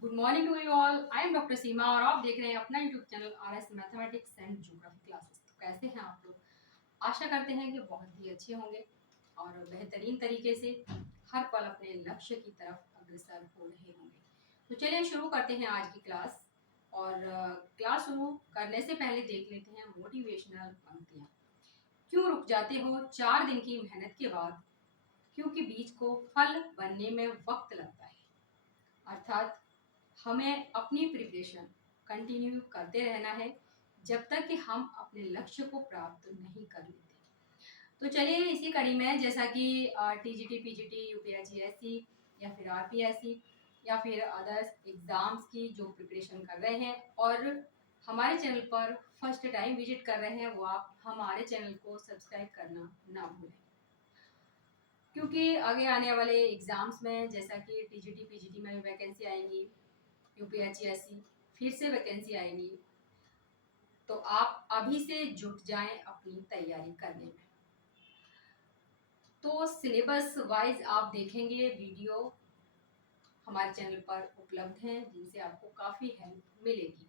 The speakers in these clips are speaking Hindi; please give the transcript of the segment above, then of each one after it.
Good morning to you all. I am doctor Seema और आप देख रहे हैं अपना YouTube channel RS mathematics and geography classes. तो कैसे हैं आप लोग? आशा करते हैं कि बहुत ही अच्छे होंगे और बेहतरीन तरीके से हर पल अपने लक्ष्य की तरफ अग्रसर हो रहे होंगे। तो चलिए शुरू करते हैं आज की क्लास। और क्लास शुरू करने से पहले देख लेते हैं मोटिवेशनल पंक्तियाँ। क्यों रुक जाते हो 4 दिन की मेहनत के बाद? क्योंकि बीज को फल बनने में वक्त लगता है। अर्थात हमें अपनी प्रिपरेशन कंटिन्यू करते रहना है जब तक कि हम अपने लक्ष्य को प्राप्त नहीं कर लेते। तो चलिए इसी कड़ी में, जैसा कि TGT PGT UPSC या फिर RPSC या फिर अदर्स एग्जाम्स की जो प्रिपरेशन कर रहे हैं और हमारे चैनल पर फर्स्ट टाइम विजिट कर रहे हैं, वो आप हमारे चैनल को सब्सक्राइब करना ना भूलें, क्योंकि आगे आने वाले एग्जाम्स में जैसा कि TGT PGT में वैकेंसी आएंगी, UPSC फिर से वैकेंसी आएगी, तो आप अभी से जुट जाएं अपनी तैयारी करने में। तो सिलेबस वाइज आप देखेंगे वीडियो हमारे चैनल पर उपलब्ध हैं जिनसे आपको काफ़ी हेल्प मिलेगी।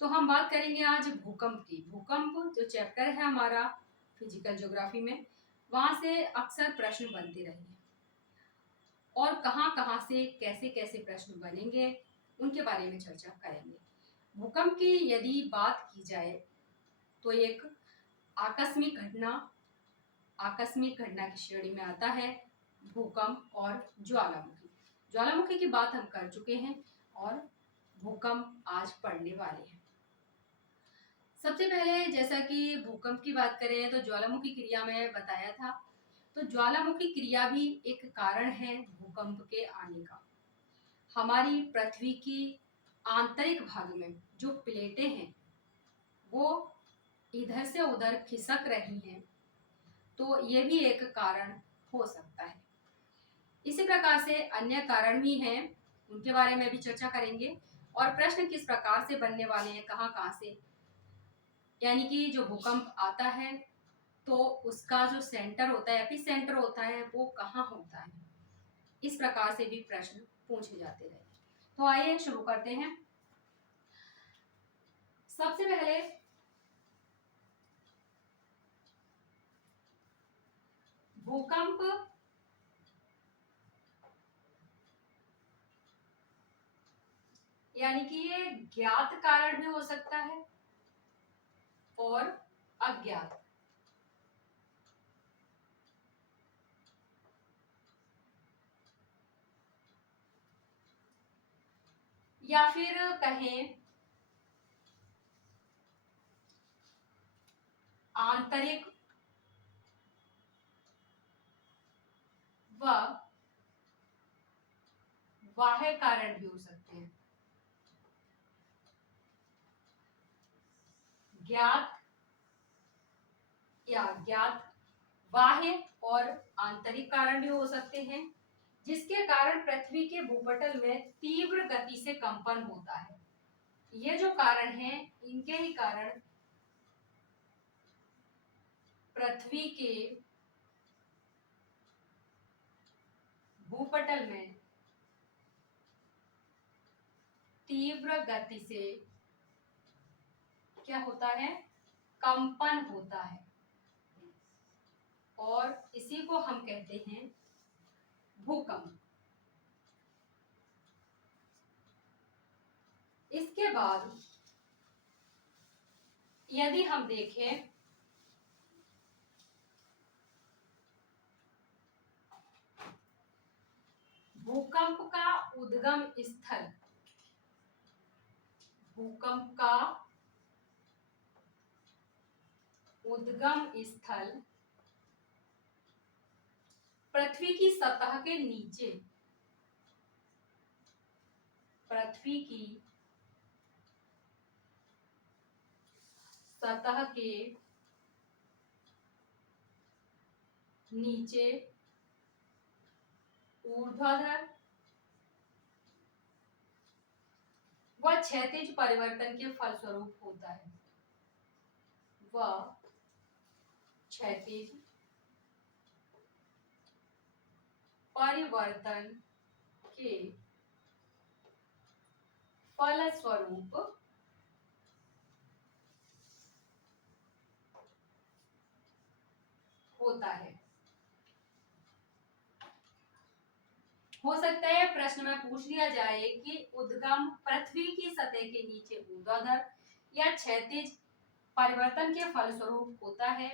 तो हम बात करेंगे आज भूकंप की। भूकंप जो चैप्टर है हमारा फिजिकल ज्योग्राफी में, वहाँ से अक्सर प्रश्न बनते रहे हैं और कहाँ कहाँ से कैसे कैसे प्रश्न बनेंगे उनके बारे में चर्चा करेंगे। भूकंप की यदि बात की जाए तो एक आकस्मिक घटना की श्रेणी में आता है भूकंप और ज्वालामुखी। ज्वालामुखी की बात हम कर चुके हैं और भूकंप आज पढ़ने वाले हैं। सबसे पहले जैसा कि भूकंप की बात करें तो ज्वालामुखी क्रिया में बताया था, तो ज्वालामुखी क्रिया भी एक कारण है भूकंप के आने का। हमारी पृथ्वी की आंतरिक भाग में जो प्लेटें हैं वो इधर से उधर खिसक रही हैं, तो ये भी एक कारण हो सकता है। इसी प्रकार से अन्य कारण भी हैं, उनके बारे में भी चर्चा करेंगे। और प्रश्न किस प्रकार से बनने वाले हैं, कहाँ कहाँ से, यानी कि जो भूकंप आता है तो उसका जो सेंटर होता है, एपी सेंटर होता है, वो कहाँ होता है, इस प्रकार से भी प्रश्न पूछे जाते रहे। तो आइए शुरू करते हैं। सबसे पहले भूकंप यानी कि ये ज्ञात कारण भी हो सकता है और अज्ञात। या फिर कहें आंतरिक व बाह्य कारण भी हो सकते हैं। ज्ञात या ज्ञात बाह्य और आंतरिक कारण भी हो सकते हैं, जिसके कारण पृथ्वी के भूपटल में तीव्र गति से कंपन होता है। ये जो कारण हैं, इनके ही कारण पृथ्वी के भूपटल में तीव्र गति से क्या होता है, कंपन होता है, और इसी को हम कहते हैं भूकंप। इसके बाद यदि हम देखें भूकंप का उद्गम स्थल, भूकंप का उद्गम स्थल पृथ्वी की सतह के नीचे, पृथ्वी की सतह के नीचे ऊर्ध्वाधर व क्षैतिज परिवर्तन के फलस्वरूप होता है। वह क्षैतिज परिवर्तन के फलस्वरूप होता है। हो सकता है प्रश्न में पूछ लिया जाए कि उद्गम पृथ्वी की सतह के नीचे ऊर्ध्वाधर या क्षैतिज परिवर्तन के फलस्वरूप होता है।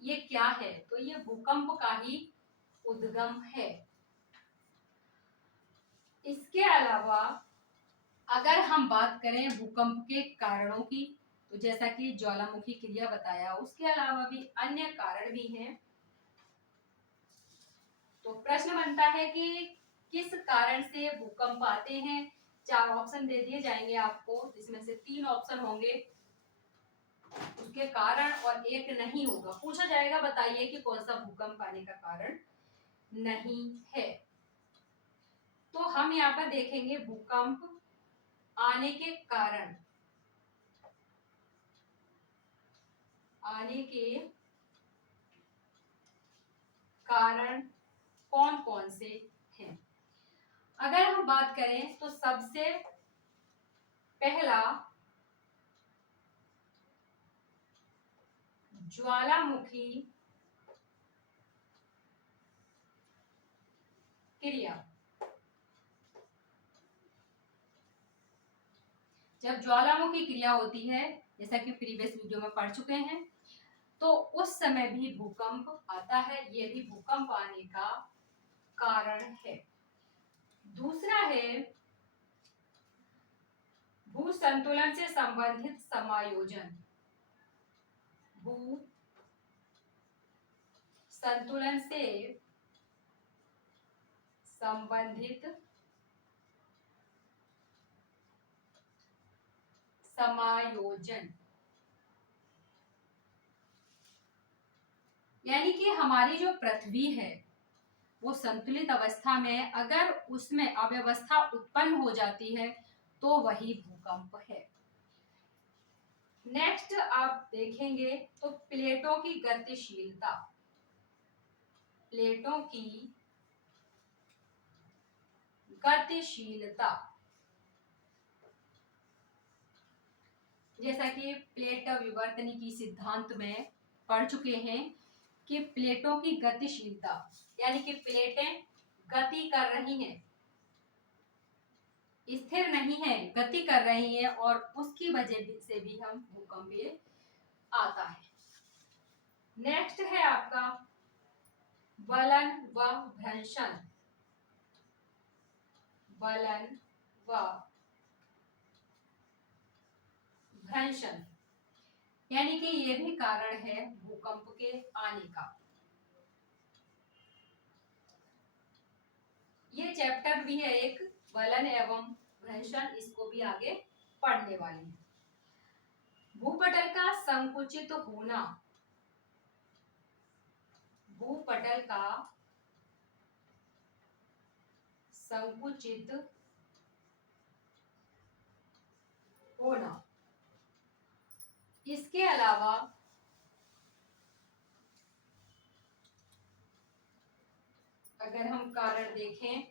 ये क्या है? तो ये भूकंप का ही उद्गम है। इसके अलावा अगर हम बात करें भूकंप के कारणों की, तो जैसा कि ज्वालामुखी क्रिया बताया, उसके अलावा भी अन्य कारण भी हैं। तो प्रश्न बनता है कि किस कारण से भूकंप आते हैं। 4 ऑप्शन दे दिए जाएंगे आपको, जिसमें से 3 ऑप्शन होंगे उसके कारण और एक नहीं होगा। पूछा जाएगा बताइए कि कौन सा भूकंप आने का कारण नहीं है। तो हम यहाँ पर देखेंगे भूकंप आने के कारण। आने के कारण कौन कौन से हैं? अगर हम बात करें तो सबसे पहला ज्वालामुखी क्रिया। जब ज्वालामुखी क्रिया होती है, जैसा कि प्रीवियस वीडियो में पढ़ चुके हैं, तो उस समय भी भूकंप आता है। ये भी भूकंप आने का कारण है। दूसरा है भू संतुलन से संबंधित समायोजन। भू संतुलन से संबंधित समायोजन, यानी कि हमारी जो पृथ्वी है वो संतुलित अवस्था में अगर उसमें अव्यवस्था उत्पन्न हो जाती है तो वही भूकंप है। नेक्स्ट आप देखेंगे तो प्लेटों की गतिशीलता। प्लेटों की गतिशीलता, जैसा कि प्लेट विवर्तनिकी सिद्धांत में पढ़ चुके हैं कि प्लेटों की गतिशीलता, यानी कि प्लेटें गति कर रही हैं, स्थिर नहीं है, गति कर रही है, और उसकी वजह से भी हम भूकंप आता है। नेक्स्ट है आपका बलन व भ्रंशन। बलन व भ्रंशन, यानी कि ये भी कारण है भूकंप के आने का। ये चैप्टर भी है एक, बलन एवं भ्रंशन, इसको भी आगे पढ़ने वाले हैं। भूपटल का संकुचित होना। भूपटल का संकुचित होना। इसके अलावा अगर हम कारण देखें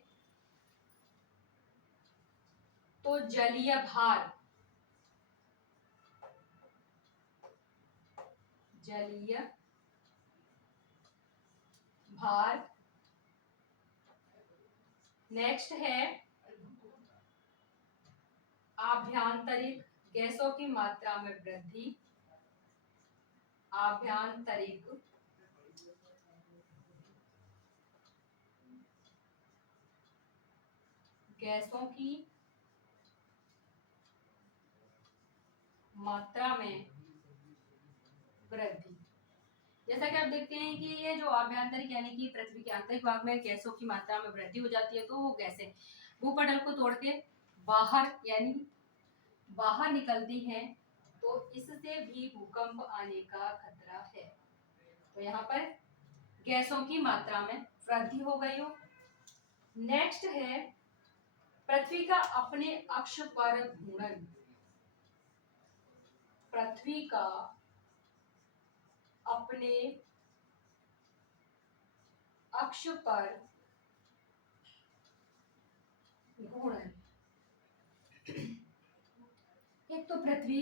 तो जलीय भार। जलीय भार। नेक्स्ट है आभ्यंतरिक गैसों की मात्रा में वृद्धि। आभ्यंतरिक गैसों की मात्रा में वृद्धि। जैसा कि आप देखते हैं कि ये जो आभ्यंतरिक यानी कि पृथ्वी के आंतरिक भाग में गैसों की मात्रा में वृद्धि हो जाती है, तो वो गैसें भूपटल को तोड़ के बाहर यानी बाहर निकलती हैं, तो इससे भी भूकंप आने का खतरा है। तो यहाँ पर गैसों की मात्रा में वृद्धि हो गई हो। नेक्स्ट है पृथ्वी का अपने अक्ष पर घूर्णन। पृथ्वी का अपने अक्ष पर घूर्णन। एक तो पृथ्वी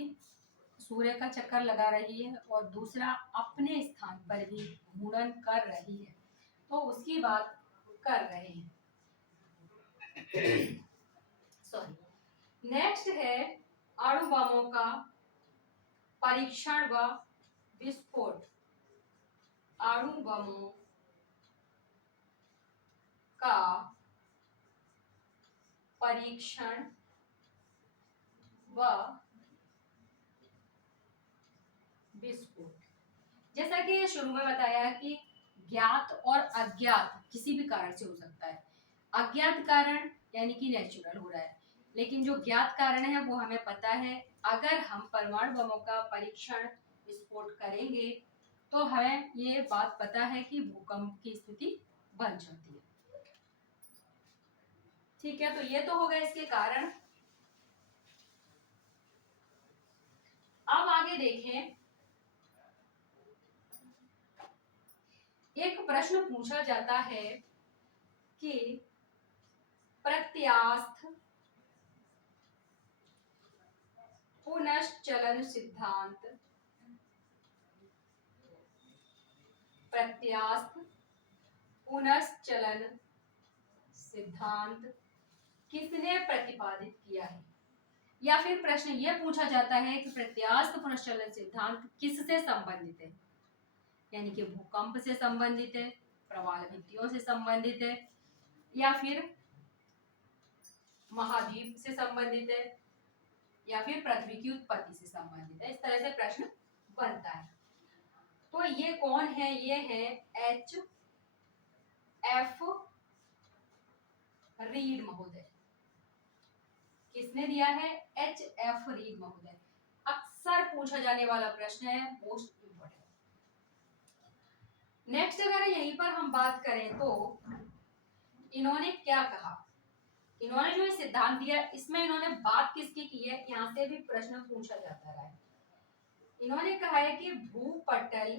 सूर्य का चक्कर लगा रही है और दूसरा अपने स्थान पर भी घूर्णन कर रही है, तो उसकी बात कर रहे हैं। सॉरी। नेक्स्ट है अणु बमों का परीक्षण व विस्फोट। अणु बमों का परीक्षण व विस्फोट। जैसा कि शुरू में बताया कि ज्ञात और अज्ञात किसी भी कारण से हो सकता है। अज्ञात कारण यानी कि नेचुरल हो रहा है, लेकिन जो ज्ञात कारण है वो हमें पता है। अगर हम परमाणु बमों का परीक्षण विस्फोट करेंगे तो हमें ये बात पता है कि भूकंप की स्थिति बन जाती है। ठीक है, तो ये तो हो गए इसके कारण। अब आगे देखें, एक प्रश्न पूछा जाता है कि प्रत्यास्थ पुनश्चलन सिद्धांत, प्रत्यास्थ पुनश्चलन सिद्धांत किसने प्रतिपादित किया है? या फिर प्रश्न यह पूछा जाता है कि प्रत्यास्थ पुनश्चलन सिद्धांत किससे संबंधित है, यानी कि भूकंप से संबंधित है, प्रवाल भित्तियों से संबंधित है, या फिर महाद्वीप से संबंधित है, या फिर पृथ्वी की उत्पत्ति से संबंधित है। इस तरह से प्रश्न बनता है। तो ये कौन है? ये है एच एफ रीड महोदय। किसने दिया है? एच एफ रीड महोदय। अक्सर पूछा जाने वाला प्रश्न है, मोस्ट इम्पोर्टेंट। नेक्स्ट अगर यहीं पर हम बात करें तो इन्होंने क्या कहा, इन्होंने जो सिद्धांत दिया इसमें इन्होंने बात किसकी की है, यहाँ से भी प्रश्न पूछा जाता रहा है। इन्होंने कहा है कि भूपटल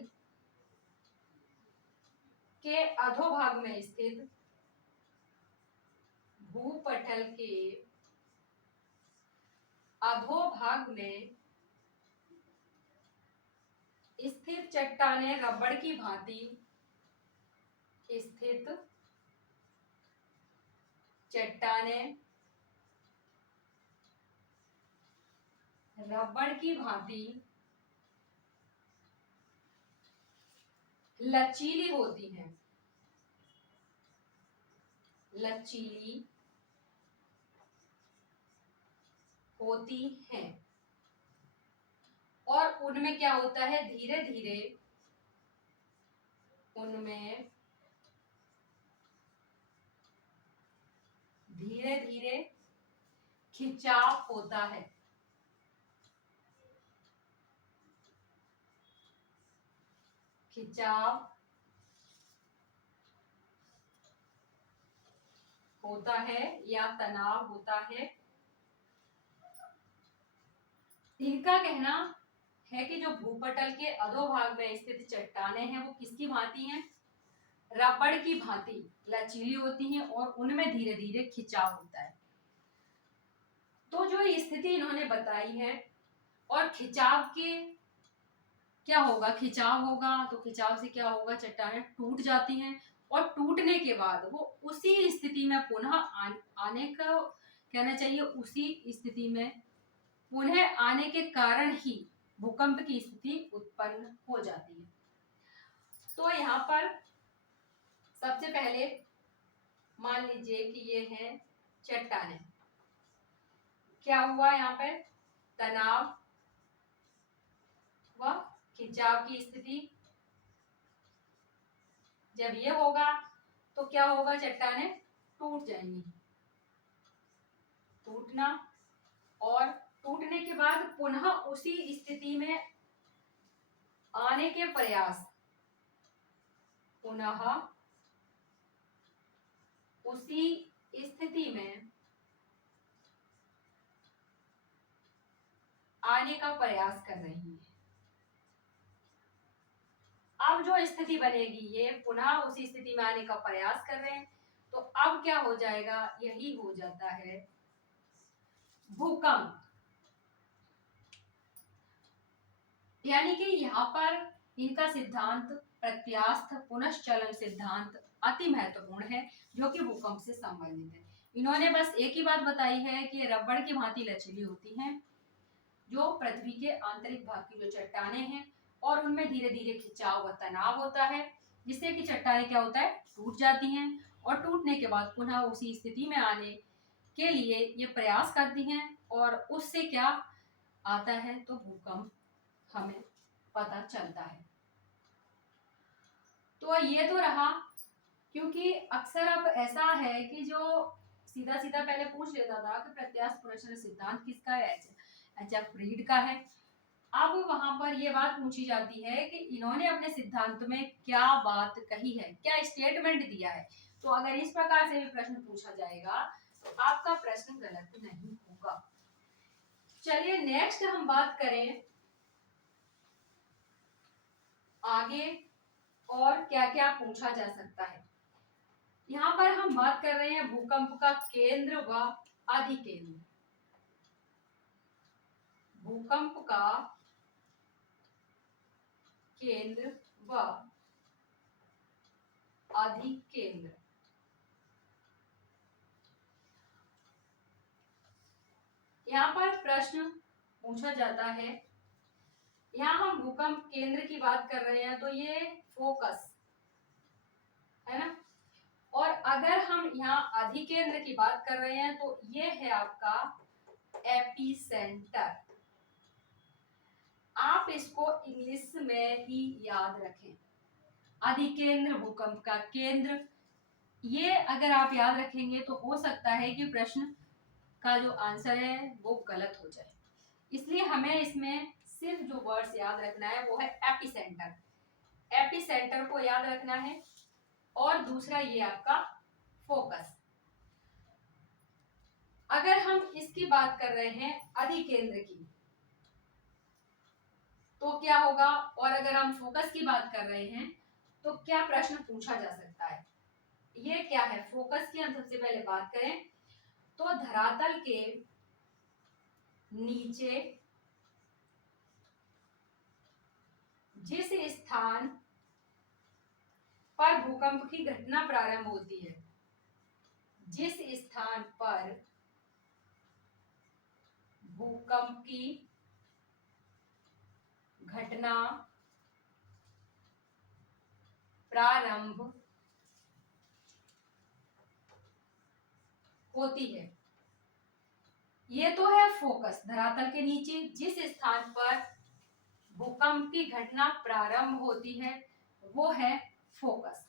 के अधोभाग में स्थित, भूपटल के अधोभाग में स्थित चट्टानें रबड़ की भांति, स्थित चट्टानें रबड़ की भांति लचीली होती हैं, लचीली होती हैं, और उनमें क्या होता है, धीरे धीरे उनमें धीरे धीरे खिंचाव होता है। खिंचाव होता है या तनाव होता है। इनका कहना है कि जो भूपटल के अधोभाग में स्थित चट्टानें हैं वो किसकी भांति हैं? रबड़ की भांति लचीली होती हैं और उनमें धीरे धीरे खिंचाव होता है। तो जो स्थिति इन्होंने बताई है, और खिंचाव के क्या होगा, खिंचाव होगा तो खिंचाव से क्या होगा, चट्टानें टूट जाती हैं, और टूटने के बाद वो उसी स्थिति में पुनः आने का कहना चाहिए, उसी स्थिति में पुनः आने के कारण ही भूकंप की स्थिति उत्पन्न हो जाती है। तो यहाँ पर सबसे पहले मान लीजिए कि ये है चट्टानें, क्या हुआ यहाँ पे, तनाव व खिंचाव की स्थिति। जब ये होगा तो क्या होगा, चट्टानें टूट जाएंगी, टूटना, और टूटने के बाद पुनः उसी स्थिति में आने के प्रयास, पुनः उसी स्थिति में आने का प्रयास कर रही है। अब जो स्थिति बनेगी, ये पुनः उसी स्थिति में आने का प्रयास कर रहे हैं, तो अब क्या हो जाएगा, यही हो जाता है भूकंप। यानी कि यहाँ पर इनका सिद्धांत प्रत्यास्थ पुनश्चलन सिद्धांत अति महत्वपूर्ण है, जो कि भूकंप से संबंधित है। इन्होंने बस एक ही बात बताई है कि रबड़ की भांति लचीली होती हैं, जो पृथ्वी के आंतरिक भाग की जो चट्टानें हैं, और उनमें धीरे धीरे खिंचाव व तनाव होता है, जिससे कि चट्टानें क्या होता है, टूट जाती हैं, और टूटने के बाद पुनः उसी स्थिति में आने के लिए ये प्रयास करती हैं, और उससे क्या आता है, तो भूकंप हमें पता चलता है। तो ये तो रहा, क्योंकि अक्सर अब ऐसा है कि जो सीधा सीधा पहले पूछ लेता था कि प्रत्यास्थ पुनश्चलन सिद्धांत किसका है, एच.एफ. रीड का है। अब वहां पर ये बात पूछी जाती है कि इन्होंने अपने सिद्धांत में क्या बात कही है, क्या स्टेटमेंट दिया है। तो अगर इस प्रकार से भी प्रश्न पूछा जाएगा तो आपका प्रश्न गलत नहीं होगा। चलिए नेक्स्ट हम बात करें आगे और क्या क्या पूछा जा सकता है। यहाँ पर हम बात कर रहे हैं भूकंप का केंद्र व अधिकेंद्र। भूकंप का केंद्र व अधिकेंद्र। यहाँ पर प्रश्न पूछा जाता है, यहाँ हम भूकंप केंद्र की बात कर रहे हैं, तो ये फोकस है ना, और अगर हम यहाँ अधिकेंद्र की बात कर रहे हैं तो ये है आपका एपिसेंटर। आप इसको इंग्लिश में ही याद रखें, अधिकेंद्र भूकंप का केंद्र। ये अगर आप याद रखेंगे तो हो सकता है कि प्रश्न का जो आंसर है वो गलत हो जाए, इसलिए हमें इसमें सिर्फ जो वर्ड्स याद रखना है वो है एपिसेंटर। एपिसेंटर को याद रखना है, और दूसरा ये आपका फोकस। अगर हम इसकी बात कर रहे हैं अधिकेंद्र की तो क्या होगा, और अगर हम फोकस की बात कर रहे हैं तो क्या प्रश्न पूछा जा सकता है। ये क्या है, फोकस की हम सबसे पहले बात करें तो धरातल के नीचे जिस स्थान पर भूकंप की घटना प्रारंभ होती है, जिस स्थान पर भूकंप की घटना प्रारंभ होती है, ये तो है फोकस। धरातल के नीचे जिस स्थान पर भूकंप की घटना प्रारंभ होती है वो है फोकस।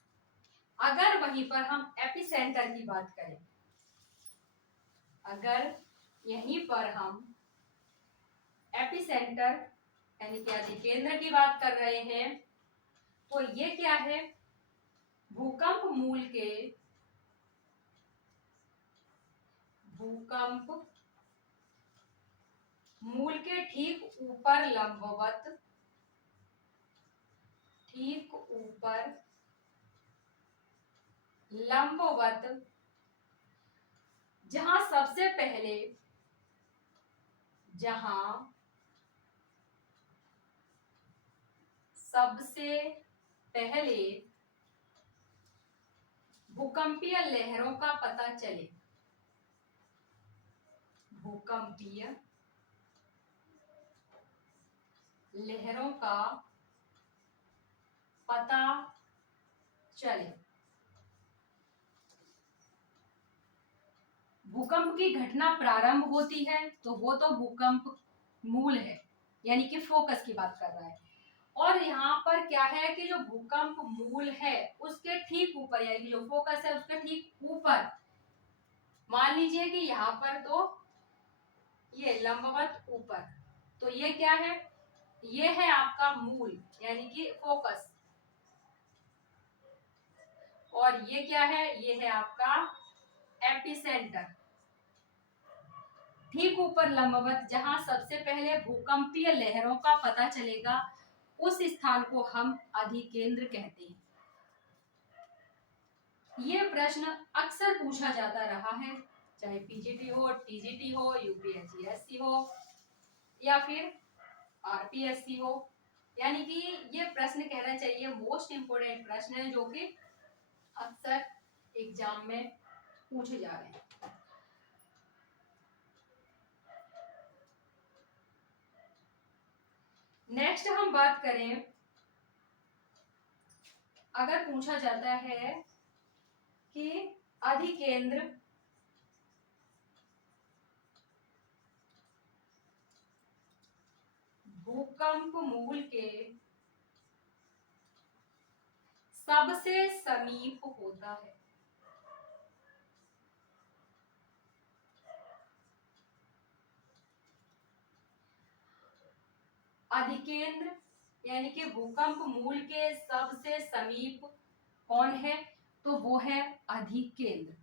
अगर वहीं पर हम एपिसेंटर की बात करें, अगर यहीं पर हम एपिसेंटर यानी कि अधिकेंद्र की बात कर रहे हैं, तो ये क्या है, भूकंप मूल के ठीक ऊपर लंबवत जहां सबसे पहले भूकंपीय लहरों का पता चले, भूकंपीय लहरों का पता चले। भूकंप की घटना प्रारंभ होती है तो वो तो भूकंप मूल है, यानी कि फोकस की बात कर रहा है। और यहाँ पर क्या है कि जो भूकंप मूल है उसके ठीक ऊपर, यानी कि जो फोकस है उसके ठीक ऊपर, मान लीजिए कि यहाँ पर तो ये लंबवत ऊपर, तो ये क्या है, ये है आपका मूल यानी कि फोकस, और ये क्या है, ये है आपका एपिसेंटर। ठीक ऊपर लंबवत जहां सबसे पहले भूकंपीय लहरों का पता चलेगा, उस स्थान को हम अधिकेंद्र कहते हैं। ये प्रश्न अक्सर पूछा जाता रहा है, चाहे पीजीटी हो, टीजीटी हो, यूपीएससी हो या फिर आरपीएससी हो। यानी कि ये प्रश्न कहना चाहिए मोस्ट इंपोर्टेंट प्रश्न है जो कि अक्सर एग्जाम में पूछे जा रहे हैं। नेक्स्ट हम बात करें, अगर पूछा जाता है कि अधिकेंद्र भूकंप मूल के सबसे समीप होता है, अधिकेंद्र यानी कि भूकंप मूल के सबसे समीप कौन है, तो वो है अधिकेंद्र।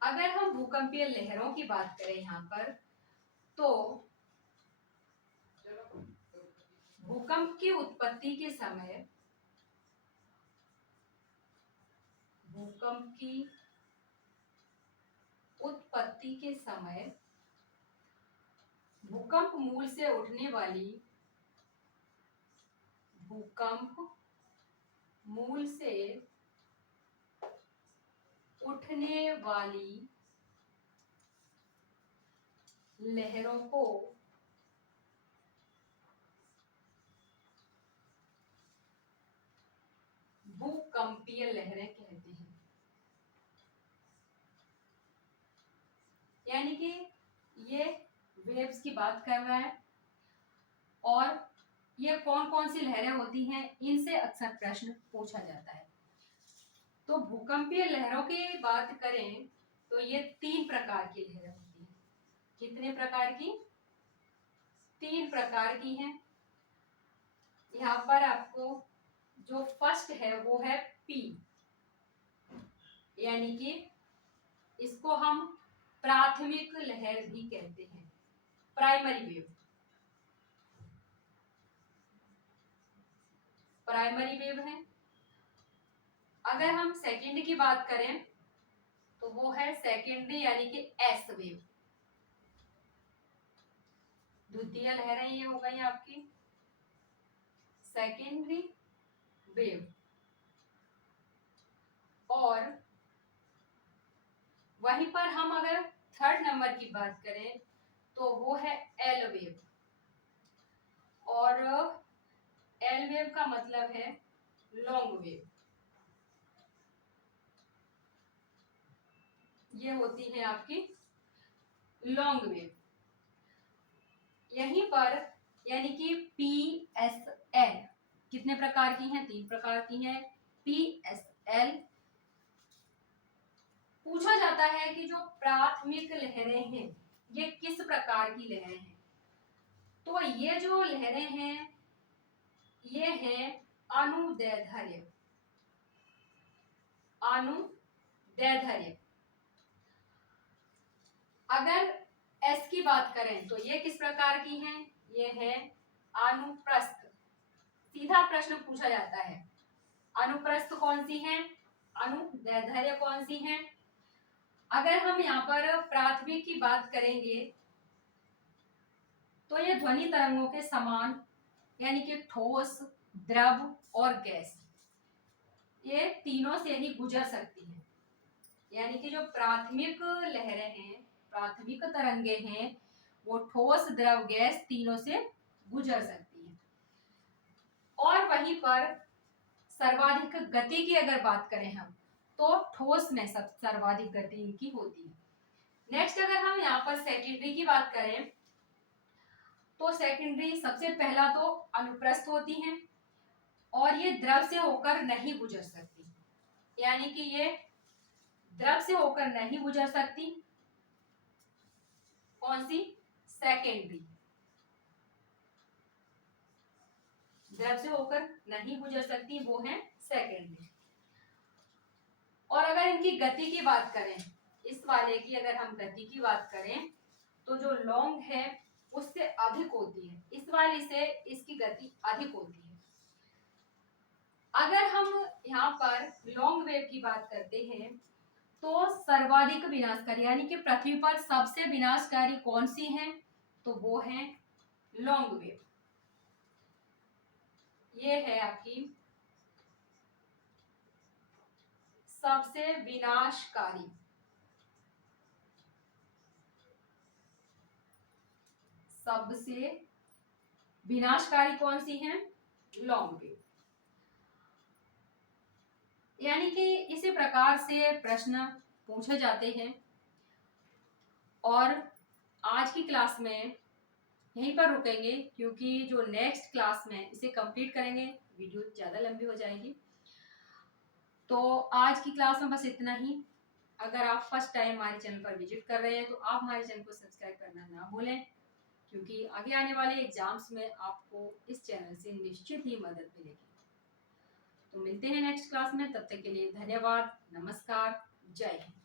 अगर हम भूकंपीय लहरों की बात करें यहाँ पर, तो भूकंप की उत्पत्ति के समय, भूकंप की उत्पत्ति के समय भूकंप मूल से उठने वाली, भूकंप मूल से उठने वाली लहरों को भूकंपीय लहरें कहते हैं। यानी कि ये वेव्स की बात कर रहा है और ये कौन कौन सी लहरें होती हैं, इनसे अक्सर प्रश्न पूछा जाता है। तो भूकंपीय लहरों की बात करें तो ये 3 प्रकार की लहरें होती हैं। कितने प्रकार की? 3 प्रकार की हैं। यहाँ पर आपको जो फर्स्ट है वो है पी, यानी कि इसको हम प्राथमिक लहर भी कहते हैं, प्राइमरी वेव। प्राइमरी वेव है। अगर हम सेकेंड की बात करें तो वो है सेकेंडरी यानी कि एस वेव। द्वितीय लहरें ये हो गई आपकी सेकेंडरी वेव। और वहीं पर हम अगर थर्ड नंबर की बात करें तो वो है एल वेव। और एल वेव का मतलब है लॉन्ग वेव। ये होती है आपकी लॉन्ग वेव। यहीं पर यानी कि पी एस एल कितने प्रकार की हैं? 3 प्रकार की हैं। पी एस एल पूछा जाता है कि जो प्राथमिक लहरें हैं ये किस प्रकार की लहरें हैं। तो ये जो लहरें हैं ये हैं अनुदैर्ध्य। अनुदैर्ध्य। अगर एस की बात करें तो ये किस प्रकार की हैं? ये है अनुप्रस्थ। सीधा प्रश्न पूछा जाता है, अनुप्रस्थ कौन सी है, अनुदैर्ध्य कौन सी है। अगर हम यहाँ पर प्राथमिक की बात करेंगे तो ये ध्वनि तरंगों के समान, यानी कि ठोस, द्रव और गैस, ये तीनों से ही गुजर सकती है। यानी कि जो प्राथमिक लहरें हैं, प्राथमिक तरंगे हैं, वो ठोस, द्रव, गैस तीनों से गुजर सकती है। और वहीं पर सर्वाधिक गति की अगर बात करें हम तो ठोस में सब सर्वाधिक गति इनकी होती है। नेक्स्ट अगर हम यहाँ पर सेकेंडरी की बात करें तो सेकेंडरी सबसे पहला तो अनुप्रस्थ होती हैं और ये द्रव से होकर नहीं गुजर सकती। यानी कि ये द्रव से होकर नहीं गुजर सकती। कौन सी? सेकेंडरी। द्रव से होकर नहीं गुजर सकती, वो है सेकेंडरी। और अगर इनकी गति की बात करें, इस वाले की अगर हम गति की बात करें तो जो लॉन्ग है उससे अधिक होती है, इस वाली से इसकी गति अधिक होती है। अगर हम यहाँ पर लॉन्ग वेव की बात करते हैं तो सर्वाधिक विनाशकारी यानी कि पृथ्वी पर सबसे विनाशकारी कौन सी है, तो वो है लॉन्ग वेव। ये है आपकी सबसे विनाशकारी, सबसे विनाशकारी कौन सी है, लॉन्ग वेव। यानी कि इसी प्रकार से प्रश्न पूछे जाते हैं। और आज की क्लास में यहीं पर रुकेंगे, क्योंकि जो नेक्स्ट क्लास में इसे कंप्लीट करेंगे वीडियो ज़्यादा लंबी हो जाएगी। तो आज की क्लास में बस इतना ही। अगर आप फर्स्ट टाइम हमारे चैनल पर विजिट कर रहे हैं तो आप हमारे चैनल को सब्सक्राइब करना ना भूलें, क्योंकि आगे आने वाले एग्जाम्स में आपको इस चैनल से निश्चित ही मदद मिलेगी। तो मिलते हैं नेक्स्ट क्लास में, तब तक के लिए धन्यवाद, नमस्कार, जय हिंद।